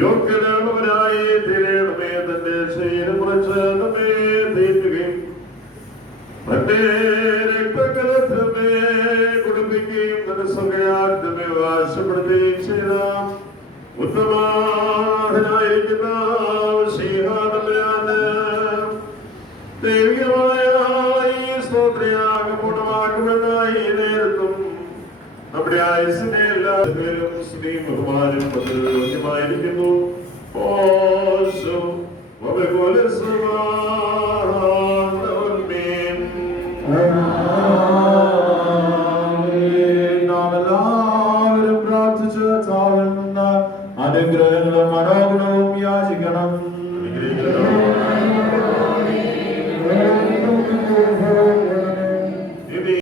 യോഗ്യരാണവരായി തീരണമേ. തന്റെ ശരീരം കുറച്ച് നമ്മെ തീറ്റുകയും തന്റെ രക്തകലത്രമേ കുടിപ്പിക്കുകയും തന്റെ സ്വകയാഗ്രമേ അവകാശപ്പെടുത്തുകയും ചെയ്ത ഉത്തമാനായിരിക്കുന്ന ശ്രീഹാദമയാണ് ദൈവികമായ ഈ സ്തോത്രയാഗം പൂർണ്ണമാക്കുമെന്നായി നേരത്തും നമ്മുടെ ആയുസിനെ എല്ലാവരും സ്ത്രീയും ബഹുമാനും യോഗ്യമായിരിക്കുന്നു. എല്ലാവരും പ്രാർത്ഥിച്ച് താഴ്ന്ന അനുഗ്രഹങ്ങളും മനോഗുണവും യാചിക്കണം.